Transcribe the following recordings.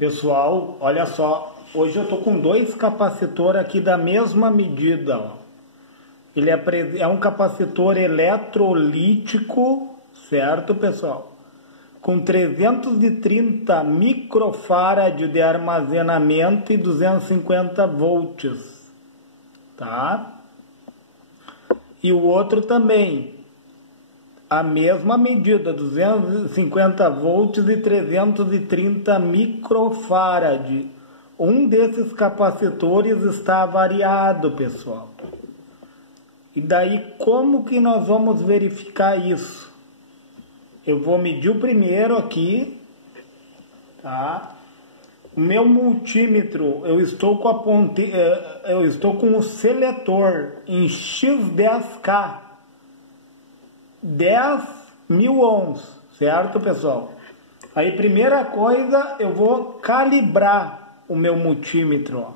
Pessoal, olha só, hoje eu tô com dois capacitores aqui da mesma medida, ó. Ele é um capacitor eletrolítico, certo, pessoal? Com 330 microfarad de armazenamento e 250 volts, tá? E o outro também, a mesma medida, 250 volts e 330 microfarad. Um desses capacitores está variado, pessoal. E daí, como que nós vamos verificar isso? Eu vou medir o primeiro aqui, tá? O meu multímetro, eu estou com o seletor em X10K, 10.000 ohms, certo, pessoal? Aí, primeira coisa, eu vou calibrar o meu multímetro, ó.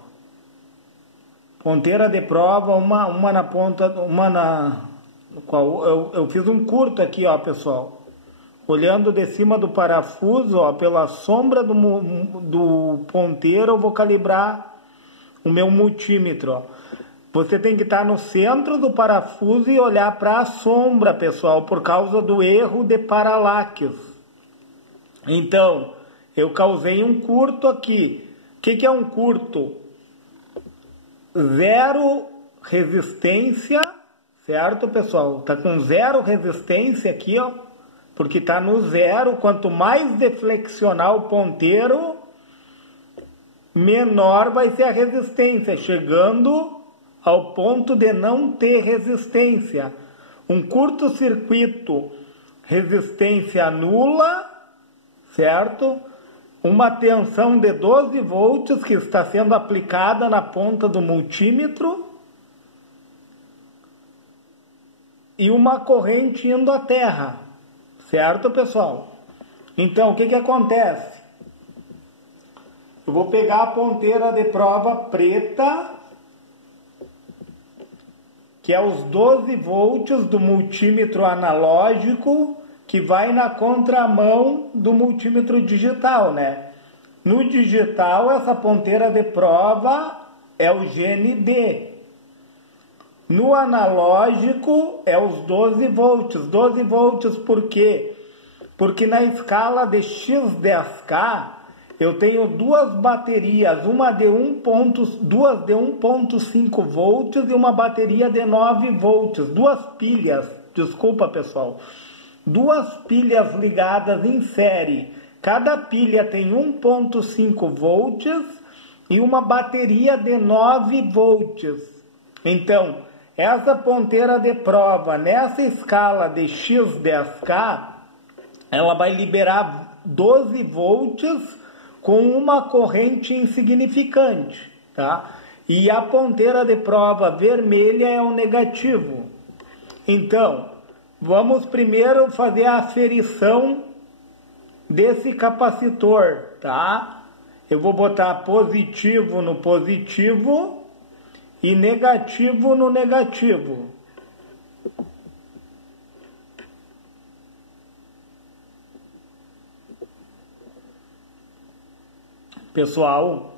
Ponteira de prova, uma na ponta, no qual eu fiz um curto aqui, ó, pessoal. Olhando de cima do parafuso, ó, pela sombra do ponteiro, eu vou calibrar o meu multímetro, ó. Você tem que estar no centro do parafuso e olhar para a sombra, pessoal, por causa do erro de paralaques. Então, eu causei um curto aqui. O que é um curto? Zero resistência, certo, pessoal? Tá com zero resistência aqui, ó, porque tá no zero. Quanto mais deflexionar o ponteiro, menor vai ser a resistência, chegando ao ponto de não ter resistência. Um curto-circuito, resistência nula, certo? Uma tensão de 12 volts que está sendo aplicada na ponta do multímetro e uma corrente indo à terra, certo, pessoal? Então, o que acontece? Eu vou pegar a ponteira de prova preta, que é os 12 volts do multímetro analógico, que vai na contramão do multímetro digital, né? No digital, essa ponteira de prova é o GND. No analógico, é os 12 volts. 12 volts por quê? Porque na escala de X10K, eu tenho duas baterias, duas de 1.5 volts e uma bateria de 9 volts. Duas pilhas, desculpa, pessoal. Duas pilhas ligadas em série. Cada pilha tem 1.5 volts e uma bateria de 9 volts. Então, essa ponteira de prova, nessa escala de X10K, ela vai liberar 12 volts com uma corrente insignificante, tá? E a ponteira de prova vermelha é o negativo. Então, vamos primeiro fazer a aferição desse capacitor, tá? Eu vou botar positivo no positivo e negativo no negativo. Pessoal,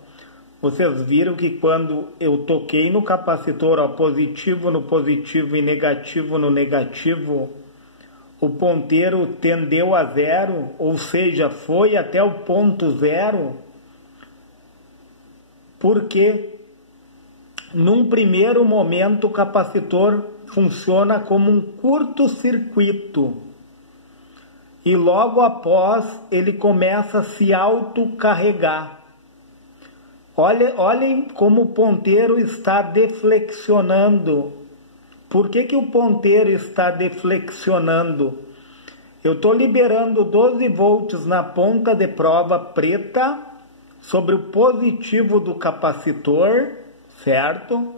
vocês viram que quando eu toquei no capacitor, ó, positivo no positivo e negativo no negativo, o ponteiro tendeu a zero, ou seja, foi até o ponto zero, porque num primeiro momento o capacitor funciona como um curto-circuito e logo após ele começa a se autocarregar. Olhem como o ponteiro está deflexionando. Por que o ponteiro está deflexionando? Eu estou liberando 12 volts na ponta de prova preta sobre o positivo do capacitor, certo?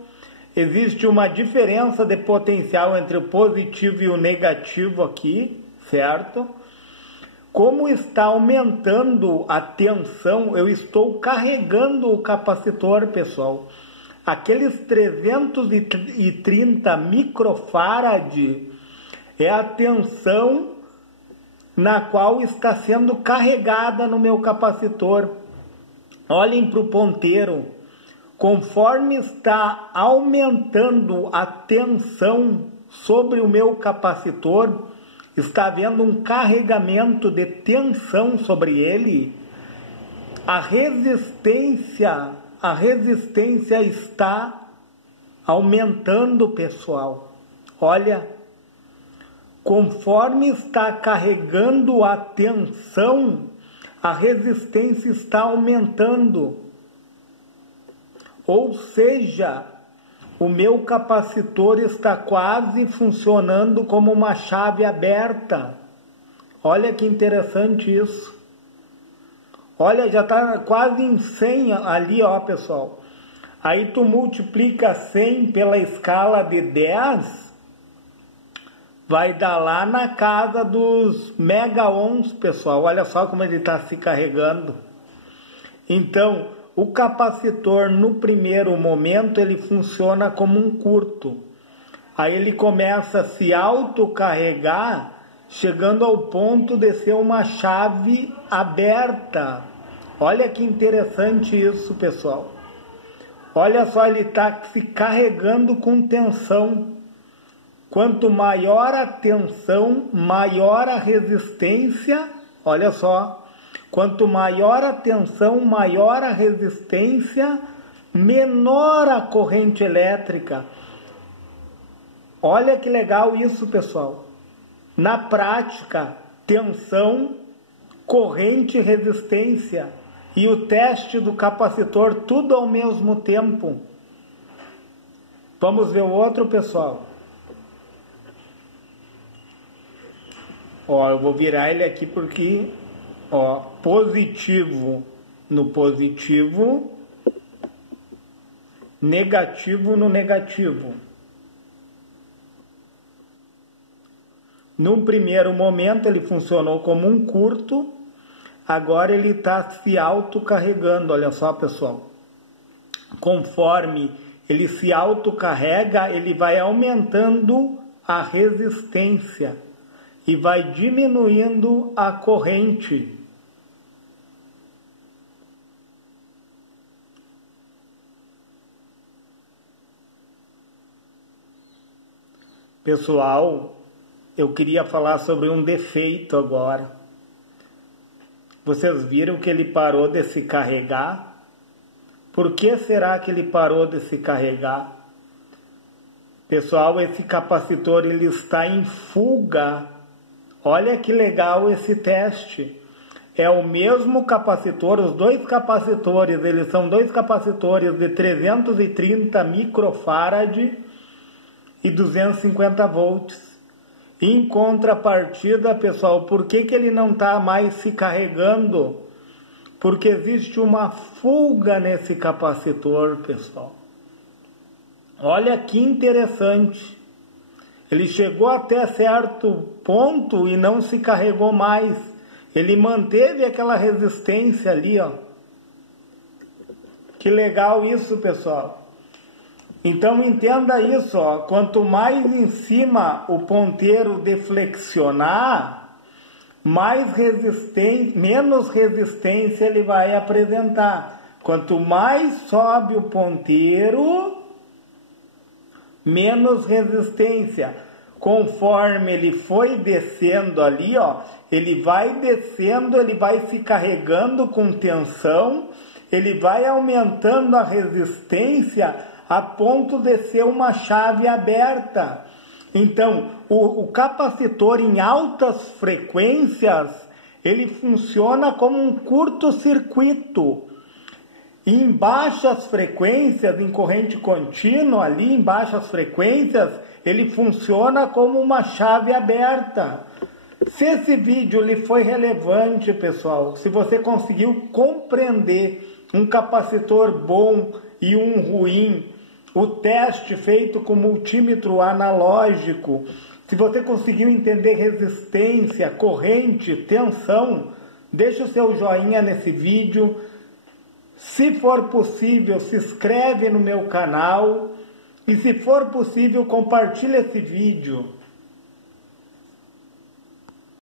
Existe uma diferença de potencial entre o positivo e o negativo aqui, certo? Como está aumentando a tensão, eu estou carregando o capacitor, pessoal. Aqueles 330 microfarad é a tensão na qual está sendo carregada no meu capacitor. Olhem para o ponteiro. Conforme está aumentando a tensão sobre o meu capacitor, está havendo um carregamento de tensão sobre ele, a resistência está aumentando, pessoal. Olha, conforme está carregando a tensão, a resistência está aumentando. Ou seja, o meu capacitor está quase funcionando como uma chave aberta. Olha que interessante isso. Olha, já está quase em 100 ali, ó, pessoal. Aí tu multiplica 100 pela escala de 10, vai dar lá na casa dos mega-ohms, pessoal. Olha só como ele está se carregando. Então, o capacitor, no primeiro momento, ele funciona como um curto. Aí ele começa a se autocarregar, chegando ao ponto de ser uma chave aberta. Olha que interessante isso, pessoal. Olha só, ele está se carregando com tensão. Quanto maior a tensão, maior a resistência. Olha só. Quanto maior a tensão, maior a resistência, menor a corrente elétrica. Olha que legal isso, pessoal. Na prática, tensão, corrente e resistência. E o teste do capacitor, tudo ao mesmo tempo. Vamos ver o outro, pessoal. Ó, eu vou virar ele aqui porque... Ó, positivo no positivo, negativo no negativo. No primeiro momento ele funcionou como um curto, agora ele está se autocarregando, olha só, pessoal. Conforme ele se autocarrega, ele vai aumentando a resistência e vai diminuindo a corrente. Pessoal, eu queria falar sobre um defeito agora. Vocês viram que ele parou de se carregar? Por que será que ele parou de se carregar? Pessoal, esse capacitor ele está em fuga. Olha que legal esse teste. É o mesmo capacitor, os dois capacitores, eles são dois capacitores de 330 microfarad e 250 volts. Em contrapartida, pessoal, por que ele não está mais se carregando? Porque existe uma fuga nesse capacitor, pessoal. Olha que interessante. Ele chegou até certo ponto e não se carregou mais. Ele manteve aquela resistência ali, ó. Que legal isso, pessoal. Então entenda isso, ó. Quanto mais em cima o ponteiro deflexionar, menos resistência ele vai apresentar. Quanto mais sobe o ponteiro, menos resistência. Conforme ele foi descendo ali, ó, ele vai descendo, ele vai se carregando com tensão, ele vai aumentando a resistência a ponto de ser uma chave aberta. Então, o capacitor em altas frequências, ele funciona como um curto-circuito. Em baixas frequências, em corrente contínua, ali em baixas frequências, ele funciona como uma chave aberta. Se esse vídeo lhe foi relevante, pessoal, se você conseguiu compreender um capacitor bom e um ruim, o teste feito com multímetro analógico, se você conseguiu entender resistência, corrente, tensão, deixa o seu joinha nesse vídeo. Se for possível, se inscreve no meu canal e se for possível, compartilhe esse vídeo.